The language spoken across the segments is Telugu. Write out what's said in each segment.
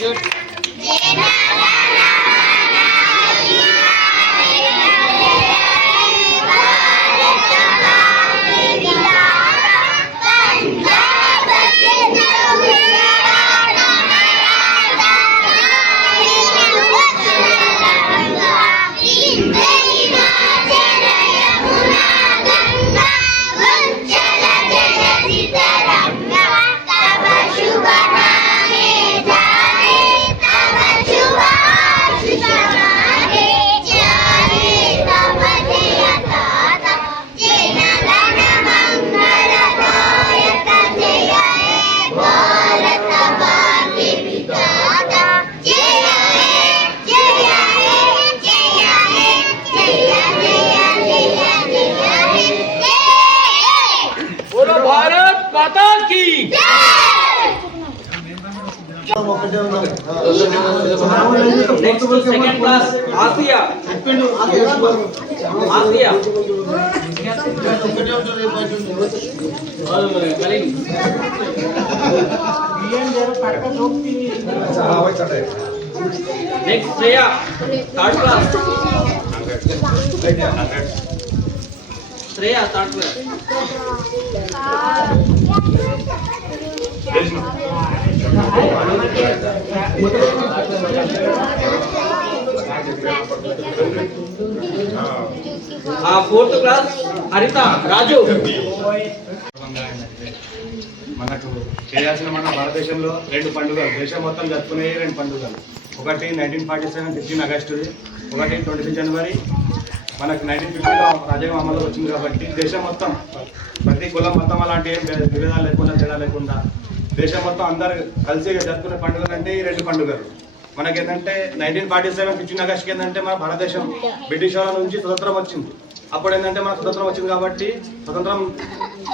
గుడ్. भारत माता की second class Asiya Asiya next Shreya third class Shreya third class fourth class Haritha Raju మనకు చేయాల్సిన మన భారతదేశంలో రెండు పండుగలు దేశం మొత్తం జరుపుకునే రెండు పండుగలు ఒకటి 1947 15 ఆగస్టు ఒకటి 26 జనవరి మనకు 1950లో రాజ్యాంగం అమలు వచ్చింది కాబట్టి దేశం మొత్తం ప్రతి కులం మతం అలాంటి విభేదాలు లేకుండా తేడా లేకుండా దేశం మొత్తం అందరు కలిసి జరుపుకునే పండుగలు అంటే ఈ రెండు పండుగలు మనకేంటంటే 1947 15 ఆగస్టుకి ఏంటంటే మన భారతదేశం బ్రిటిష్ వాళ్ళ నుంచి స్వతంత్రం వచ్చింది అప్పుడు ఏంటంటే మన స్వతంత్రం వచ్చింది కాబట్టి స్వతంత్రం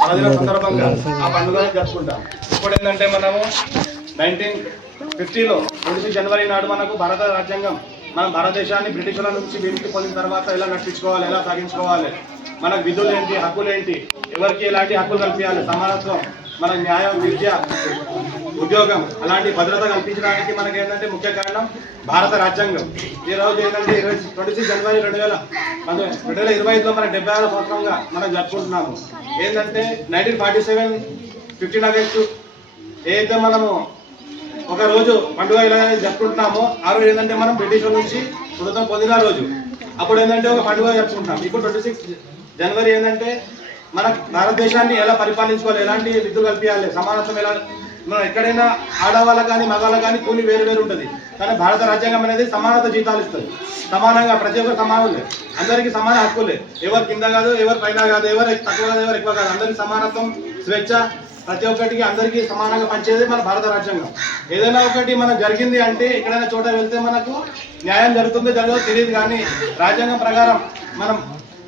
పర్వదిన సందర్భంగా ఆ పండుగ జరుపుకుంటాం ఇప్పుడు ఏంటంటే మనము 1950లో 26 జనవరి నాడు మనకు భారత రాజ్యాంగం మన భారతదేశాన్ని బ్రిటిష్ వాళ్ళ నుంచి విముక్తి పొందిన తర్వాత ఎలా నడిపించుకోవాలి ఎలా సాగించుకోవాలి మనకు విధులు ఏంటి హక్కులు ఏంటి ఎవరికి ఎలాంటి హక్కులు కల్పించాలి సమానత్వం మన న్యాయం విద్య ఉద్యోగం అలాంటి భద్రత కల్పించడానికి మనకి ఏంటంటే ముఖ్య కారణం భారత రాజ్యాంగం ఈ రోజు ఏంటంటే 26 జనవరి 2025లో మన 76వ సంవత్సరంగా మనం జరుపుకుంటున్నాము ఏంటంటే 1947 15 ఆగస్టు ఏదైతే మనము ఒక రోజు పండుగ ఇలా జరుపుకుంటున్నామో ఆ రోజు ఏంటంటే మనం బ్రిటిష్ నుంచి స్వతంత్రం పొందిన రోజు అప్పుడు ఏంటంటే ఒక పండుగ జరుపుకుంటాం ఇప్పుడు 26 జనవరి ఏంటంటే మన భారతదేశాన్ని ఎలా పరిపాలించుకోవాలి ఎలాంటి విధులు కల్పించాలి సమానత్వం ఎలా మనం ఎక్కడైనా ఆడవాళ్ళ కానీ మగవాళ్ళ కానీ కూలి వేరు వేరు ఉంటుంది కానీ భారత రాజ్యాంగం అనేది సమానత జీతాలు ఇస్తుంది సమానంగా ప్రతి ఒక్కరు సమానులే అందరికీ సమాన హక్కులే ఎవరు కింద కాదు ఎవరు పైన కాదు ఎవరు తక్కువ కాదు ఎవరు ఎక్కువ కాదు అందరికీ సమానత్వం స్వేచ్ఛ ప్రతి ఒక్కటికి అందరికీ సమానంగా పనిచేది మన భారత రాజ్యాంగం ఏదైనా ఒకటి మనకు జరిగింది అంటే ఎక్కడైనా చోట వెళ్తే మనకు న్యాయం జరుగుతుందో జరగదో తెలియదు కానీ రాజ్యాంగం ప్రకారం మనం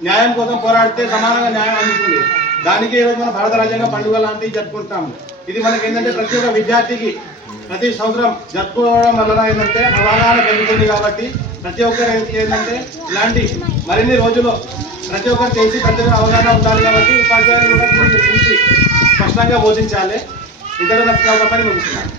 న్యాయం కోసం పోరాడితే సమానంగా న్యాయం అందుతుంది దానికి ఈరోజు మన భారత రాజ్యాంగ పండుగ లాంటివి జరుపుకుంటున్నాము ఇది మనకి ఏంటంటే ప్రతి ఒక్క విద్యార్థికి ప్రతి సంవత్సరం జరుపుకోవడం వల్ల ఏంటంటే అవగాహన పెరుగుతుంది కాబట్టి ప్రతి ఒక్కరు ఏంటంటే ఇలాంటి మరిన్ని రోజుల్లో ప్రతి ఒక్కరు తెలిసి ప్రతి ఒక్కరు అవగాహన ఉండాలి కాబట్టి ఉపాధ్యాయులు కూడా దీని గురించి స్పష్టంగా బోధించాలి ఇతరుల పని ముగిస్తున్నాను.